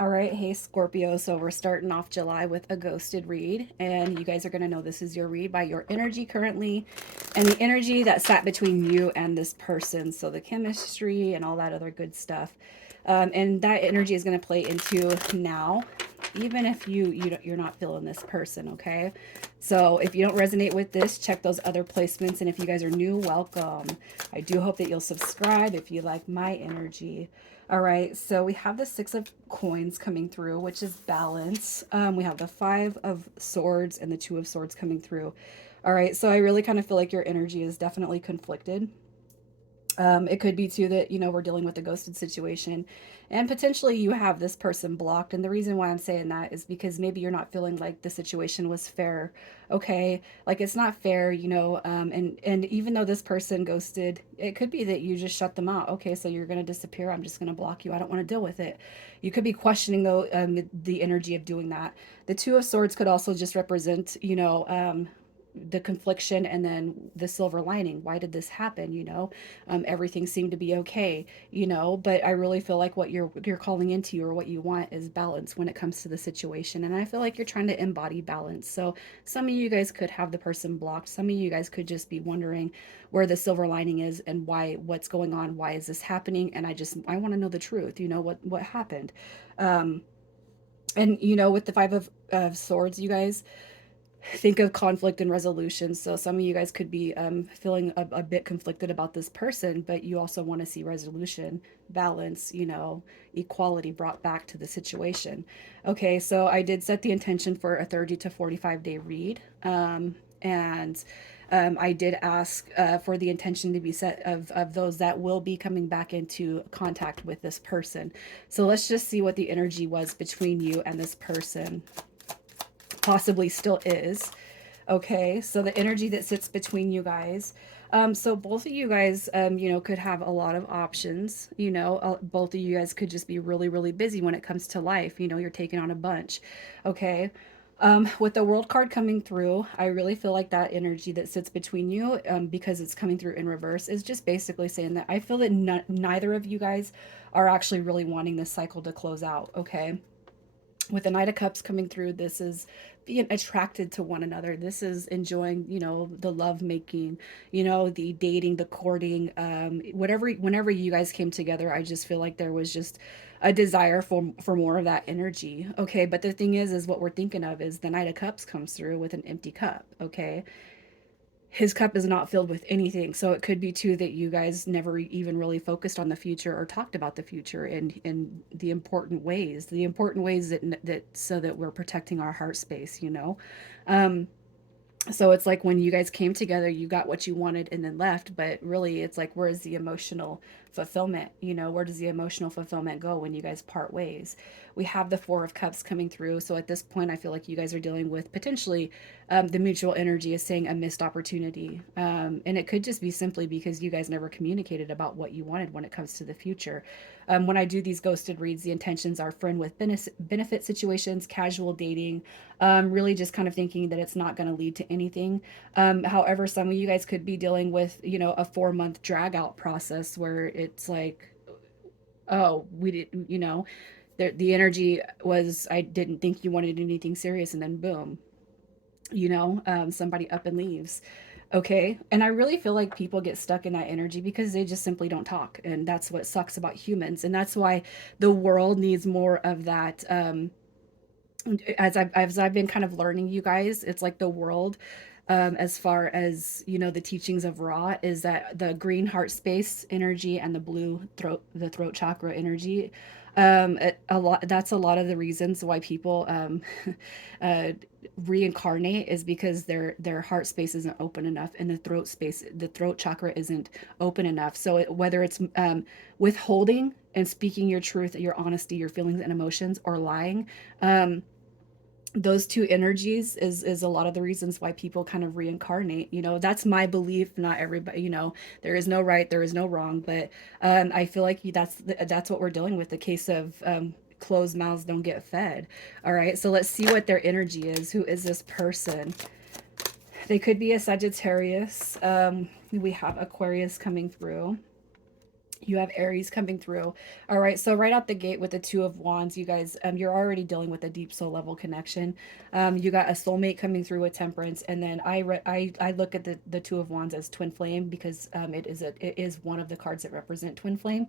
All right, hey Scorpio. So we're starting off July with a ghosted read, and you guys are going to know this is your read by your energy currently and the energy that sat between you and this person. So the chemistry and all that other good stuff. And that energy is going to play into now, even if you're not feeling this person, okay? So if you don't resonate with this, check those other placements. And if you guys are new, welcome. I do hope that you'll subscribe if you like my energy. All right, so we have the Six of Coins coming through, which is balance. We have the Five of Swords and the Two of Swords coming through. All right, so I really kind of feel like your energy is definitely conflicted. It could be too that, we're dealing with a ghosted situation and potentially you have this person blocked. And the reason why I'm saying that is because maybe you're not feeling like the situation was fair. Okay. Like it's not fair, and even though this person ghosted, it could be that you just shut them out. Okay. So you're going to disappear. I'm just going to block you. I don't want to deal with it. You could be questioning though, the energy of doing that. The Two of Swords could also just represent, the confliction and then the silver lining. Why did this happen? Everything seemed to be okay, but I really feel like what you're calling into or what you want is balance when it comes to the situation. And I feel like you're trying to embody balance. So some of you guys could have the person blocked. Some of you guys could just be wondering where the silver lining is and what's going on. Why is this happening? And I want to know the truth. What happened. Um, and with the Five of Swords, you guys, think of conflict and resolution. So some of you guys could be feeling a bit conflicted about this person, but you also want to see resolution, balance, equality brought back to the situation. Okay, so I did set the intention for a 30 to 45-day read. And I did ask for the intention to be set of those that will be coming back into contact with this person. So let's just see what the energy was between you and this person, possibly still is. Okay, so the energy that sits between you guys. So both of you guys, could have a lot of options. Both of you guys could just be really, really busy when it comes to life. You're taking on a bunch. Okay. With the World card coming through, I really feel like that energy that sits between you, because it's coming through in reverse, is just basically saying that I feel that neither of you guys are actually really wanting this cycle to close out. Okay, with the Knight of Cups coming through, this is being attracted to one another. This is enjoying, the love making, the dating, the courting, whenever you guys came together, I just feel like there was just a desire for more of that energy. Okay, but the thing is what we're thinking of is the Knight of Cups comes through with an empty cup. Okay, his cup is not filled with anything. So it could be too that you guys never even really focused on the future or talked about the future in the important ways that so that we're protecting our heart space. Um, so it's like when you guys came together, you got what you wanted and then left, but really it's like, where's the emotional fulfillment? Where does the emotional fulfillment go when you guys part ways? We have the Four of Cups coming through. So at this point, I feel like you guys are dealing with potentially, the mutual energy is saying a missed opportunity. And it could just be simply because you guys never communicated about what you wanted when it comes to the future. When I do these ghosted reads, the intentions are friend with benefit situations, casual dating, really just kind of thinking that it's not going to lead to anything. However, some of you guys could be dealing with, a 4 month drag out process where it's like, oh, we didn't, the energy was, I didn't think you wanted anything serious. And then boom, somebody up and leaves. Okay. And I really feel like people get stuck in that energy because they just simply don't talk. And that's what sucks about humans. And that's why the world needs more of that. As I've been kind of learning, you guys, it's like the world, as far as the teachings of Ra, is that the green heart space energy and the throat chakra energy, a lot that's a lot of the reasons why people uh, reincarnate, is because their heart space isn't open enough and the throat chakra isn't open enough. So whether it's withholding and speaking your truth, your honesty, your feelings and emotions, or lying, um, those two energies is a lot of the reasons why people kind of reincarnate. That's my belief. Not everybody, there is no right, there is no wrong, but I feel like that's what we're dealing with, the case of closed mouths don't get fed. All right, so let's see what their energy is. Who is this person? They could be a Sagittarius. We have Aquarius coming through. You have Aries coming through. All right, so right out the gate with the Two of Wands, you guys, you're already dealing with a deep soul level connection. You got a soulmate coming through with Temperance, and then I look at the Two of Wands as twin flame because it is one of the cards that represent twin flame.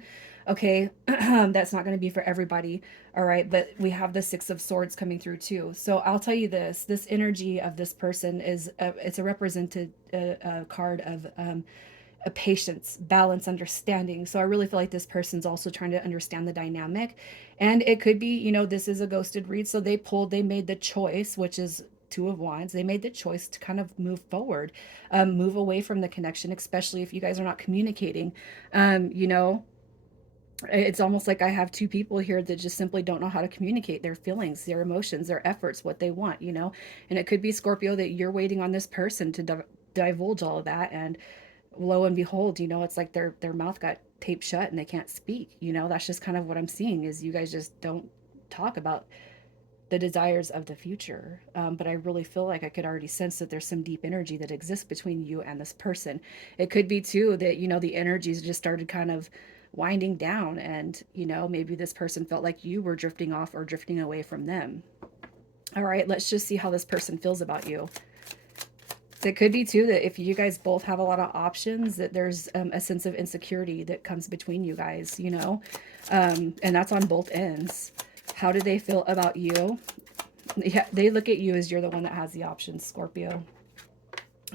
Okay, that's not going to be for everybody. All right, but we have the Six of Swords coming through too. So I'll tell you this energy of this person it's a represented card of a patience, balance, understanding. So I really feel like this person's also trying to understand the dynamic. And it could be, this is a ghosted read. So they made the choice, which is Two of Wands. They made the choice to kind of move forward, move away from the connection, especially if you guys are not communicating. Um, you know, it's almost like I have two people here that just simply don't know how to communicate their feelings, their emotions, their efforts, what they want. And it could be Scorpio that you're waiting on this person to divulge all of that, and lo and behold, it's like their mouth got taped shut and they can't speak. That's just kind of what I'm seeing is you guys just don't talk about the desires of the future. But I really feel like I could already sense that there's some deep energy that exists between you and this person. It could be too that, the energies just started kind of winding down, and, maybe this person felt like you were drifting off or drifting away from them. All right, let's just see how this person feels about you. It could be too that if you guys both have a lot of options, that there's a sense of insecurity that comes between you guys. And that's on both ends. How do they feel about you? Yeah, they look at you as you're the one that has the options, Scorpio.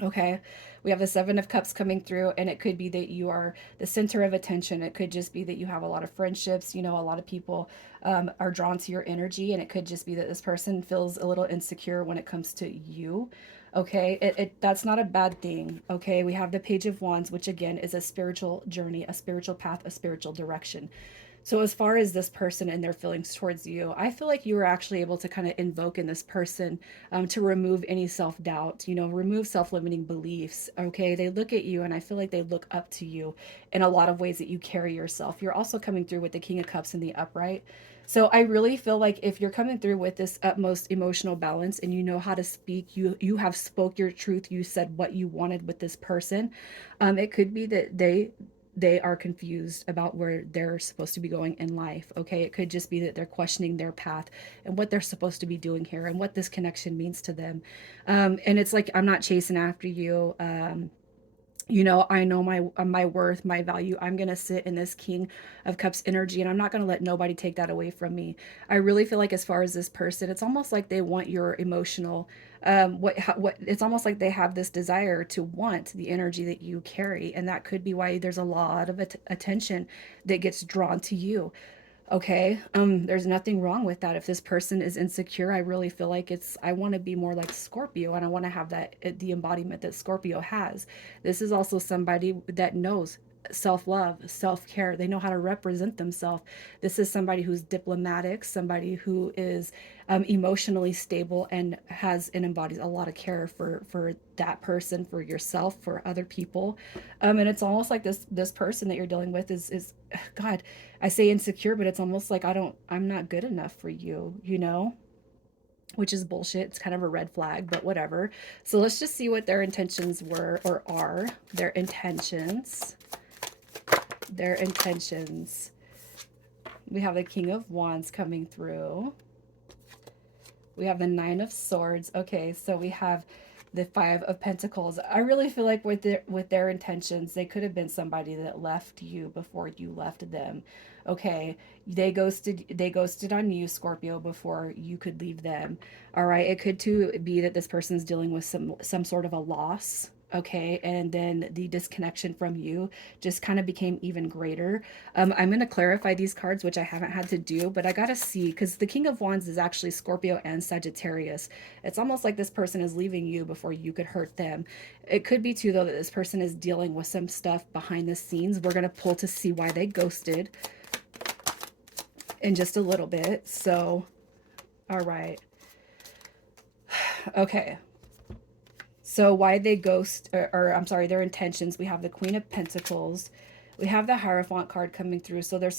Okay, we have the Seven of Cups coming through, and it could be that you are the center of attention. It could just be that you have a lot of friendships. A lot of people are drawn to your energy, and it could just be that this person feels a little insecure when it comes to you. Okay, that's not a bad thing. Okay, we have the Page of Wands, which again is a spiritual journey, a spiritual path, a spiritual direction. So as far as this person and their feelings towards you, I feel like you were actually able to kind of invoke in this person to remove any self-doubt, remove self-limiting beliefs. Okay, they look at you and I feel like they look up to you in a lot of ways that you carry yourself. You're also coming through with the King of Cups in the upright. So I really feel like if you're coming through with this utmost emotional balance and you know how to speak, you have spoke your truth, you said what you wanted with this person. It could be that they are confused about where they're supposed to be going in life. Okay, it could just be that they're questioning their path and what they're supposed to be doing here and what this connection means to them. And it's like, I'm not chasing after you. I know my worth, my value. I'm going to sit in this King of Cups energy, and I'm not going to let nobody take that away from me. I really feel like as far as this person, it's almost like they want your emotional what it's almost like they have this desire to want the energy that you carry, and that could be why there's a lot of attention that gets drawn to you. Okay, there's nothing wrong with that. If this person is insecure, I really feel like I want to be more like Scorpio, and I want to have the embodiment that Scorpio has. This is also somebody that knows self-love, self-care. They know how to represent themselves. This is somebody who's diplomatic, somebody who is emotionally stable and has and embodies a lot of care for that person, for yourself, for other people. And it's almost like this person that you're dealing with is God, I say insecure, but it's almost like I'm not good enough for you, which is bullshit. It's kind of a red flag, but whatever. So let's just see what their intentions were or are. Their intentions. Their intentions. We have the King of Wands coming through. We have the Nine of Swords. Okay, so we have the Five of Pentacles. I really feel like with their intentions, they could have been somebody that left you before you left them. Okay, they ghosted on you, Scorpio, before you could leave them. All right, it could too be that this person's dealing with some sort of a loss. Okay, and then the disconnection from you just kind of became even greater. I'm going to clarify these cards, which I haven't had to do, but I got to see because the King of Wands is actually Scorpio and Sagittarius. It's almost like this person is leaving you before you could hurt them. It could be too, though, that this person is dealing with some stuff behind the scenes. We're going to pull to see why they ghosted in just a little bit. So, all right. Okay. So why they ghost, or I'm sorry, their intentions. We have the Queen of Pentacles. We have the Hierophant card coming through. So there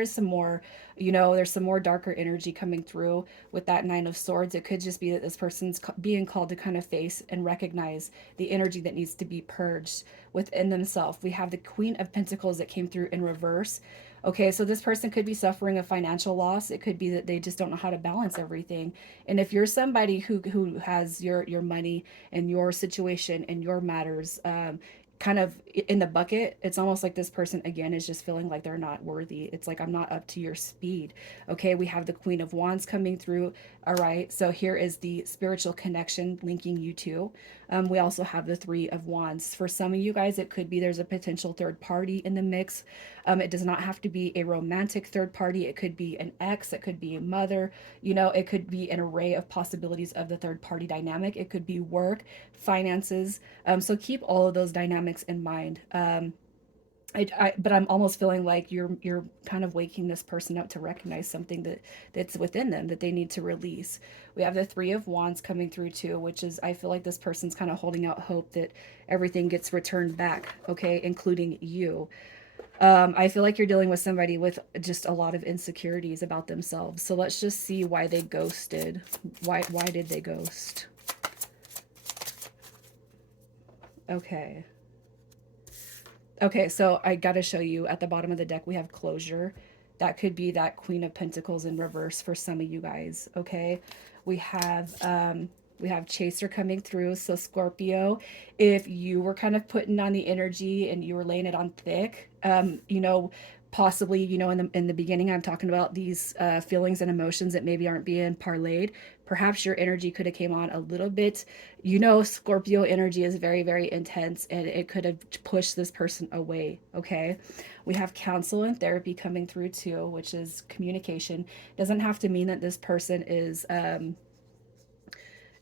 is some more, there's some more darker energy coming through with that Nine of Swords. It could just be that this person's being called to kind of face and recognize the energy that needs to be purged within themselves. We have the Queen of Pentacles that came through in reverse. Okay, so this person could be suffering a financial loss. It could be that they just don't know how to balance everything. And if you're somebody who has your money and your situation and your matters kind of in the bucket, it's almost like this person again is just feeling like they're not worthy. It's like, I'm not up to your speed. Okay, we have the Queen of Wands coming through. All right, so here is the spiritual connection linking you two. We also have the Three of Wands. For some of you guys, it could be there's a potential third party in the mix. It does not have to be a romantic third party. It could be an ex, it could be a mother, it could be an array of possibilities of the third party dynamic. It could be work, finances. So keep all of those dynamics in mind. But I'm almost feeling like you're kind of waking this person up to recognize something that's within them that they need to release. We have the Three of Wands coming through too, which is, I feel like this person's kind of holding out hope that everything gets returned back, okay, including you. I feel like you're dealing with somebody with just a lot of insecurities about themselves. So let's just see why they ghosted. Why did they ghost? Okay. Okay, so I got to show you at the bottom of the deck, we have closure. That could be that Queen of Pentacles in reverse for some of you guys, okay? We have we have Chaser coming through. So Scorpio, if you were kind of putting on the energy and you were laying it on thick, possibly, in the beginning, I'm talking about these feelings and emotions that maybe aren't being parlayed. Perhaps your energy could have came on a little bit. Scorpio energy is very, very intense, and it could have pushed this person away. Okay, we have counsel and therapy coming through too, which is communication. Doesn't have to mean that this person is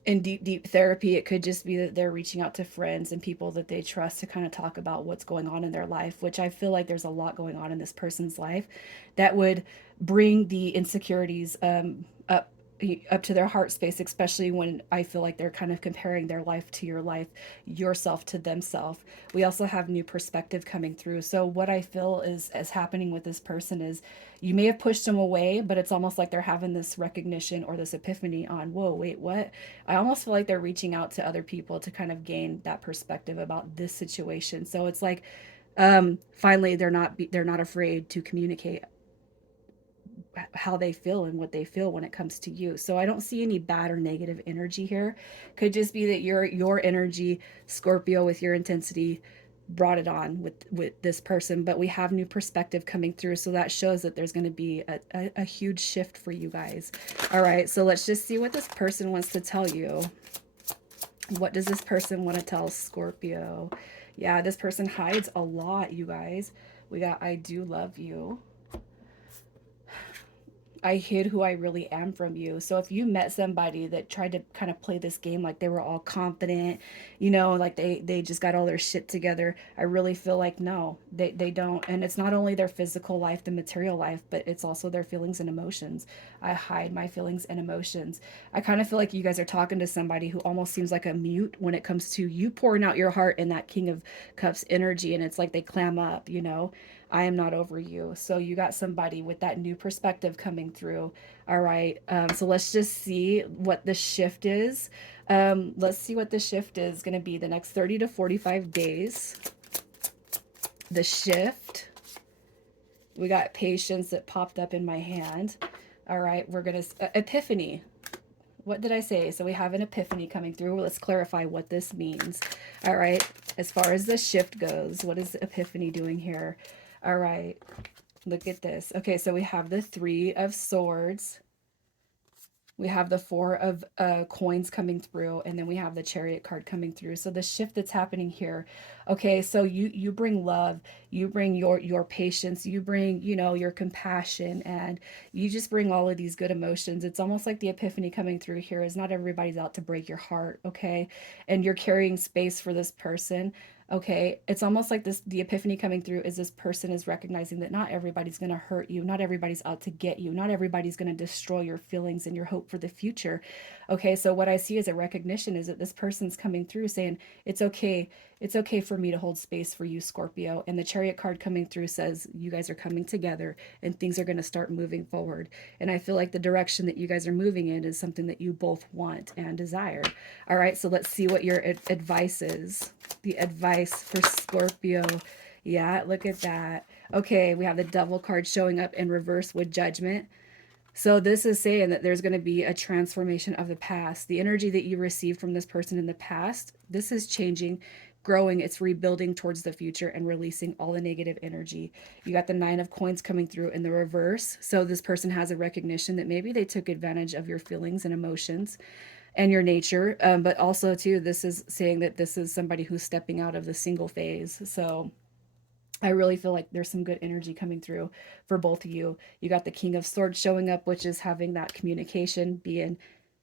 in deep therapy. It could just be that they're reaching out to friends and people that they trust to kind of talk about what's going on in their life, which I feel like there's a lot going on in this person's life that would bring the insecurities up to their heart space, especially when I feel like they're kind of comparing their life to your life, yourself to themselves. We also have new perspective coming through. So what I feel is happening with this person is you may have pushed them away, but it's almost like they're having this recognition or this epiphany on, whoa, wait, what? I almost feel like they're reaching out to other people to kind of gain that perspective about this situation. So it's like finally they're not afraid to communicate how they feel and what they feel when it comes to you. So I don't see any bad or negative energy here. Could just be that your energy, Scorpio, with your intensity brought it on with this person. But we have new perspective coming through, so that shows that there's going to be a huge shift for you guys. All right, so let's just see what this person wants to tell you. What does this person want to tell Scorpio? Yeah, this person hides a lot, you guys. We got I do love you. I hid who I really am from you. So if you met somebody that tried to kind of play this game like they were all confident, like they just got all their shit together, I really feel like no, they don't. And it's not only their physical life, the material life, but it's also their feelings and emotions. I hide my feelings and emotions. I kind of feel like you guys are talking to somebody who almost seems like a mute when it comes to you pouring out your heart in that King of Cups energy, and it's like they clam up. I am not over you. So you got somebody with that new perspective coming through. All right. So let's just see what the shift is. Let's see what the shift is going to be the next 30 to 45 days. The shift. We got patience that popped up in my hand. All right. We're going to epiphany. What did I say? So we have an epiphany coming through. Let's clarify what this means. All right. As far as the shift goes, what is the epiphany doing here? All right. Look at this. Okay, so we have the Three of Swords. We have the Four of coins coming through, and then we have the Chariot card coming through. So the shift that's happening here. Okay, so you bring love, you bring your patience, you bring, your compassion, and you just bring all of these good emotions. It's almost like the epiphany coming through here is not everybody's out to break your heart, okay? And you're carrying space for this person. Okay, it's almost like the epiphany coming through is this person is recognizing that not everybody's going to hurt you, not everybody's out to get you, not everybody's going to destroy your feelings and your hope for the future. Okay, so what I see as a recognition is that this person's coming through saying it's okay. It's okay for me to hold space for you, Scorpio. And the Chariot card coming through says you guys are coming together and things are going to start moving forward. And I feel like the direction that you guys are moving in is something that you both want and desire. All right, so let's see what your advice is. The advice for Scorpio. Yeah, look at that. Okay, we have the Devil card showing up in reverse with Judgment. So this is saying that there's going to be a transformation of the past. The energy that you received from this person in the past, this is changing, growing, it's rebuilding towards the future and releasing all the negative energy. You got the 9 of coins coming through in the reverse. So this person has a recognition that maybe they took advantage of your feelings and emotions and your nature. But also too, this is saying that this is somebody who's stepping out of the single phase. So I really feel like there's some good energy coming through for both of you. You got the King of Swords showing up, which is having that communication, being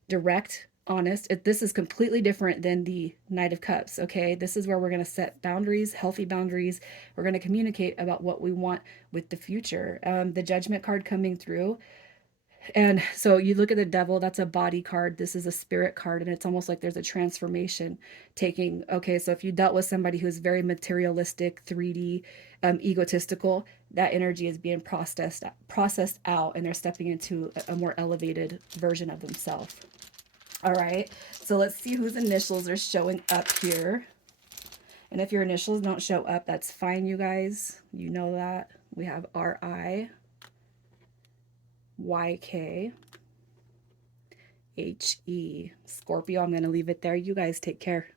direct, honest. This is completely different than the Knight of Cups, okay? This is where we're going to set boundaries, healthy boundaries. We're going to communicate about what we want with the future. The Judgment card coming through, and so you look at the Devil, that's a body card. This is a spirit card. And it's almost like there's a transformation taking. Okay, so if you dealt with somebody who's very materialistic, 3D, egotistical, that energy is being processed out, and they're stepping into a more elevated version of themselves. All right, so let's see whose initials are showing up here. And if your initials don't show up, that's fine, you guys. You know that. We have RI, YK, HE. Scorpio, I'm going to leave it there. You guys take care.